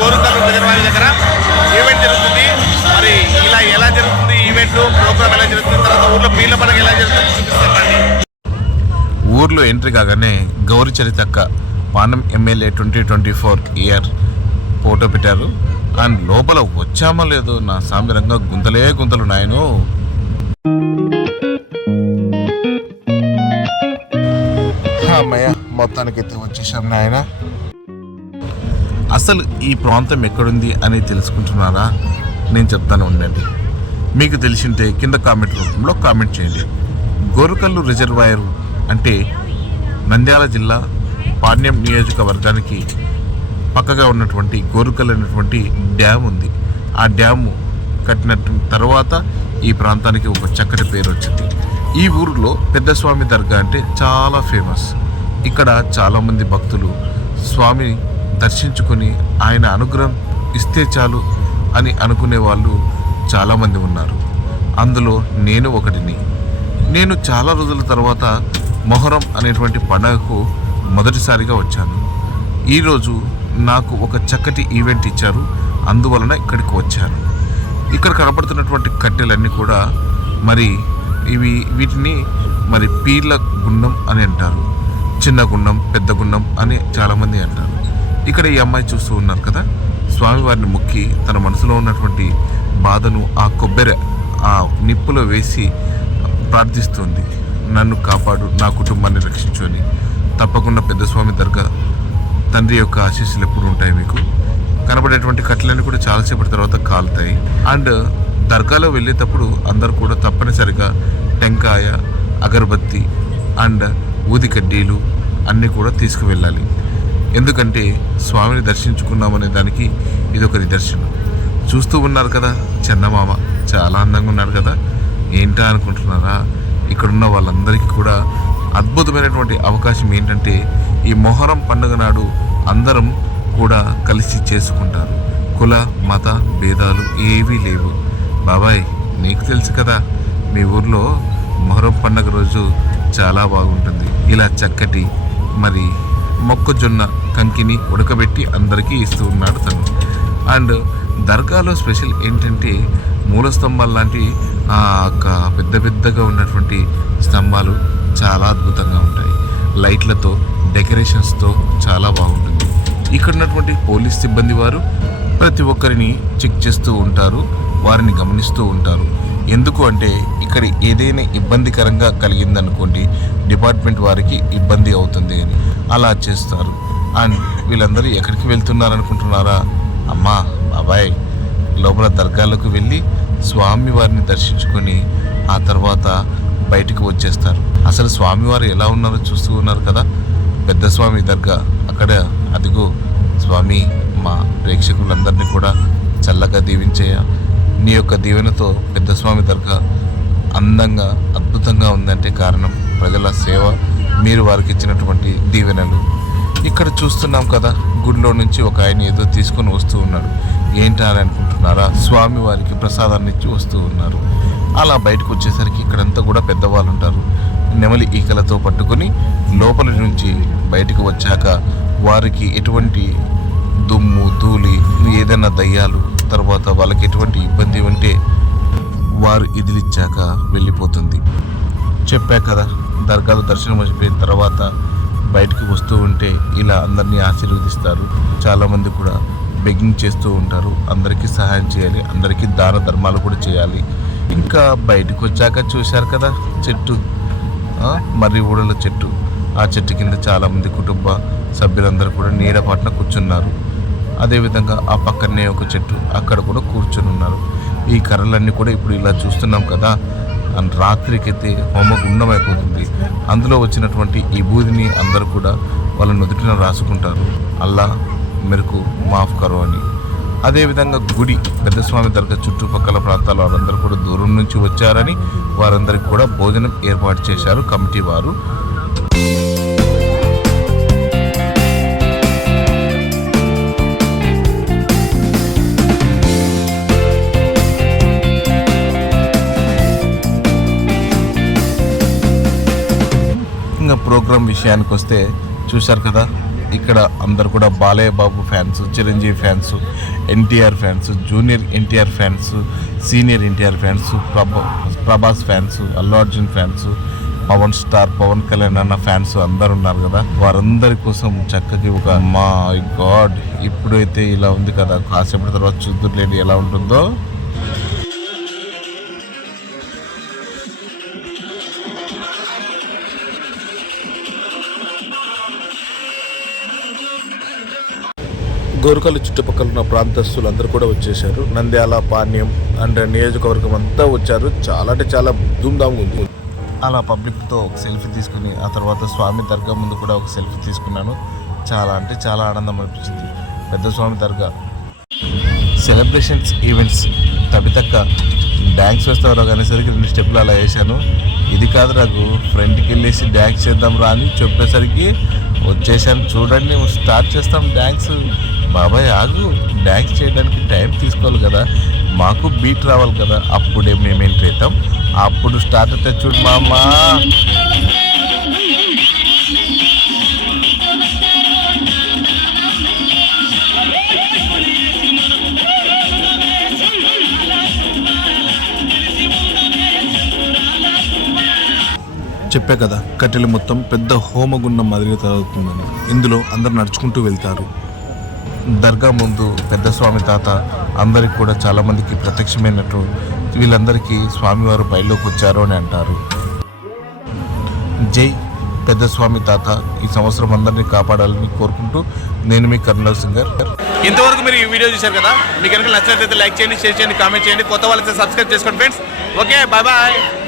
Gorukallu reservoir దగ్గర. Event జరుగుతుంది. మరి ఇలా ఎలా జరుగుతుంది ఈవెంట్ ప్రోగ్రామ్ ఎలా జరుగుతుంది? తర్వాత ఊర్లో పీర్ల పండుగ ఎలా జరుగుతుంది? చూపిస్తాను రండి. ఊర్లో ఎంట్రీ కాగానే గౌరీ చరితక్క పానం MLA twenty twenty four year photo పెట్టారు. అండ్ లోపల వచ్చామో లేదో నా సామిరంగా గుంతలే గుంతలు నాయను. అమ్మయ్య మొత్తానికి అయితే వచ్చేసాం నాయన. అసలు ఈ ప్రాంతం ఎక్కడుంది అని తెలుసుకుంటున్నారా? నేను చెప్తాను ఉండండి. మీకు తెలిసింటే కింద కామెంట్ రూపంలో కామెంట్ చేయండి. గోరుకల్లు రిజర్వాయర్ అంటే నంద్యాల జిల్లా పాణ్యం నియోజకవర్గానికి పక్కగా ఉన్నటువంటి గోరుకల్ అనేటువంటి డ్యామ్ ఉంది. ఆ డ్యాము కట్టిన తర్వాత ఈ ప్రాంతానికి ఒక చక్కటి పేరు వచ్చింది. ఈ ఊరిలో పెద్దస్వామి దర్గా అంటే చాలా ఫేమస్. ఇక్కడ చాలామంది భక్తులు స్వామి దర్శించుకొని ఆయన అనుగ్రహం ఇస్తే చాలు అని అనుకునే వాళ్ళు చాలామంది ఉన్నారు. అందులో నేను ఒకటిని నేను చాలా రోజుల తర్వాత మొహరం అనేటువంటి పండగకు మొదటిసారిగా వచ్చాను. ఈరోజు నాకు ఒక చక్కటి ఈవెంట్ ఇచ్చారు. అందువలన ఇక్కడికి వచ్చాను. ఇక్కడ కనపడుతున్నటువంటి కట్టెలన్నీ కూడా మరి ఇవి వీటిని మరి పీర్ల గుండం అని అంటారు. చిన్న గుండం పెద్ద గుండం అని చాలామంది అంటారు. ఇక్కడ ఈ అమ్మాయి చూస్తూ ఉన్నారు కదా? స్వామివారిని మొక్కి తన మనసులో ఉన్నటువంటి బాధను ఆ కొబ్బరి ఆ నిప్పులో వేసి ప్రార్థిస్తుంది. నన్ను కాపాడు నా కుటుంబాన్ని రక్షించుకొని తప్పకుండా పెద్ద స్వామి దర్గా తండ్రి యొక్క ఆశీస్సులు ఎప్పుడు ఉంటాయి మీకు? కనబడేటువంటి కట్టెలన్నీ కూడా చాలాసేపటి తర్వాత కాలుతాయి. అండ్ దర్గాలో వెళ్ళేటప్పుడు అందరు కూడా తప్పనిసరిగా టెంకాయ అగరబత్తి అండ్ ఊది కడ్డీలు అన్నీ కూడా తీసుకువెళ్ళాలి. ఎందుకంటే స్వామిని దర్శించుకున్నామనే దానికి ఇది ఒక నిదర్శనం. చూస్తూ ఉన్నారు కదా చందమామ. చాలా అందంగా ఉన్నారు కదా. ఏంటా అనుకుంటున్నారా? ఇక్కడున్న వాళ్ళందరికీ కూడా అద్భుతమైనటువంటి అవకాశం ఏంటంటే ఈ మొహరం పండుగ నాడు అందరం కూడా కలిసి చేసుకుంటారు. కుల మత భేదాలు ఏవీ లేవు. బాబాయ్ నీకు తెలుసు కదా మీ ఊర్లో మొహరం పండుగ రోజు చాలా బాగుంటుంది. ఇలా చక్కటి మరి మొక్కజొన్న కంకిని ఉడకబెట్టి అందరికీ ఇస్తూ ఉన్నాడు తను. అండ్ దర్గాలో స్పెషల్ ఏంటంటే మూల స్తంభాలు లాంటి ఆ యొక్క పెద్ద పెద్దగా ఉన్నటువంటి స్తంభాలు చాలా అద్భుతంగా ఉంటాయి. లైట్లతో డెకరేషన్స్తో చాలా బాగుంటుంది. ఇక్కడ ఉన్నటువంటి పోలీస్ సిబ్బంది వారు ప్రతి ఒక్కరిని చెక్ చేస్తూ ఉంటారు వారిని గమనిస్తూ ఉంటారు. ఎందుకు అంటే ఇక్కడ ఏదైనా ఇబ్బందికరంగా కలిగిందనుకోండి డిపార్ట్మెంట్ వారికి ఇబ్బంది అవుతుంది అని. అలా చేస్తారు. అండ్ వీళ్ళందరూ ఎక్కడికి వెళ్తున్నారు అనుకుంటున్నారా అమ్మా బాబాయ్ లోపల దర్గాలకు వెళ్ళి స్వామి వారిని దర్శించుకొని ఆ తర్వాత బయటికి వచ్చేస్తారు. అసలు స్వామివారు ఎలా ఉన్నారో చూస్తూ ఉన్నారు కదా. పెద్ద స్వామి దర్గా. అక్కడ అదిగో స్వామి మా ప్రేక్షకులందరినీ కూడా చల్లగా దీవించేయ. నీ యొక్క దీవెనతో పెద్ద స్వామి దర్గా అందంగా అద్భుతంగా ఉందంటే కారణం ప్రజల సేవ. మీరు వారికి ఇచ్చినటువంటి దీవెనలు. ఇక్కడ చూస్తున్నాం కదా గుడిలో నుంచి ఒక ఆయన ఏదో తీసుకొని వస్తూ ఉన్నాడు. ఏంటా అని అనుకుంటున్నారా? స్వామి వారికి ప్రసాదాన్ని ఇచ్చి వస్తూ ఉన్నారు. అలా బయటకు వచ్చేసరికి ఇక్కడంతా కూడా పెద్దవాళ్ళు ఉంటారు. నెమలి ఈకలతో పట్టుకొని లోపల నుంచి బయటకు వచ్చాక వారికి ఎటువంటి దుమ్ము ధూళి ఏదైనా దయ్యాలు తర్వాత వాళ్ళకి ఎటువంటి ఇబ్బంది ఉంటే వారు ఇదిలిచ్చాక వెళ్ళిపోతుంది. చెప్పా కదా దర్గాలో దర్శనం అయిపోయిన తర్వాత బయటికి వస్తూ ఉంటే ఇలా అందరినీ ఆశీర్వదిస్తారు. చాలామంది కూడా బెగ్గింగ్ చేస్తూ ఉంటారు. అందరికీ సహాయం చేయాలి అందరికీ దాన ధర్మాలు కూడా చేయాలి. ఇంకా బయటకు వచ్చాక చూశారు కదా చెట్టు. మర్రి ఊడల చెట్టు. ఆ చెట్టు కింద చాలామంది కుటుంబ సభ్యులందరూ కూడా నీడ పాటన కూర్చున్నారు. అదేవిధంగా ఆ పక్కనే ఒక చెట్టు అక్కడ కూడా కూర్చొని ఉన్నారు. ఈ కర్రలన్నీ కూడా ఇప్పుడు ఇలా చూస్తున్నాం కదా. రాత్రికైతే హోమగుండం అయిపోతుంది అందులో వచ్చినటువంటి ఈ బూదిని అందరూ కూడా వాళ్ళ నుదుటిన రాసుకుంటారు. అల్లా మెరుకు మాఫ్ కరో అని. అదేవిధంగా గుడి పెద్దస్వామి దర్గా చుట్టుపక్కల ప్రాంతాల వారందరూ కూడా దూరం నుంచి వచ్చారని వారందరికీ కూడా భోజనం ఏర్పాటు చేశారు కమిటీ వారు. ఇంకా విషయానికి వస్తే చూశారు కదా ఇక్కడ అందరు కూడా Balayya Babu fans Chiranjeevi fans NTR fans junior NTR fans senior NTR fans Prabha Prabhas fans Allu Arjun fans Pawan star Pawan Kalyan అన్న ఫ్యాన్స్ అందరు ఉన్నారు కదా. వారందరి కోసం చక్కగా ఒక మా గాడ్ ఇప్పుడైతే ఇలా ఉంది కదా కాసేపటి తర్వాత చూద్దురులేండి ఎలా ఉంటుందో. గోరుకలు చుట్టుపక్కల ఉన్న ప్రాంతస్తులు అందరూ కూడా వచ్చేసారు నంద్యాల పాణ్యం అండ్ నియోజకవర్గం అంతా వచ్చారు. చాలా అంటే చాలా ధూమ్ధామ్ ఉంది. అలా పబ్లిక్తో ఒక సెల్ఫీ తీసుకుని ఆ తర్వాత స్వామి దర్గా ముందు కూడా ఒక సెల్ఫీ తీసుకున్నాను. చాలా అంటే చాలా ఆనందం అనిపించింది. పెద్ద స్వామి దర్గా. సెలబ్రేషన్స్ ఈవెంట్స్ తప్పితక్క డ్యాన్స్ వేస్తారో అనేసరికి రెండు స్టెప్లు అలా వేసాను ఇది కాదు నాకు ఫ్రెండ్కి వెళ్ళేసి డ్యాన్స్ చేద్దాం రా అని చెప్పేసరికి వచ్చేసాను. చూడండి స్టార్ట్ చేస్తాం డ్యాన్స్ బాబాయ్ ఆగు. డ్యాన్స్ చేయడానికి టైం తీసుకోవాలి కదా. మాకు బీట్ రావాలి కదా. అప్పుడే మేము ఎంటర్ అవుతాం అప్పుడు స్టార్ట్ అయితే చూడు మామా. చెప్పే కదా కట్టెలు మొత్తం పెద్ద హోమగుండం మాదిరిగా తయారవుతుందని. ఇందులో అందరు నడుచుకుంటూ వెళ్తారు. దర్గా ముందు పెద్ద స్వామి తాత అందరికి కూడా చాలామందికి ప్రత్యక్షమైనట్టు వీళ్ళందరికీ స్వామివారు బయలుకి వచ్చారు అని అంటారు. జై పెద్ద స్వామి తాత. ఈ సంవత్సరం అందరినీ కాపాడాలని కోరుకుంటూ నేను మీ కర్నల్ సింగర్. ఇంతవరకు మీరు ఈ వీడియో చూశారు కదా? మీకు కనుక నచ్చినట్లయితే లైక్ చేయండి షేర్ చేయండి కామెంట్ చేయండి. కొత్త వాళ్ళైతే సబ్స్క్రైబ్ చేసుకోండి ఫ్రెండ్స్. Okay bye bye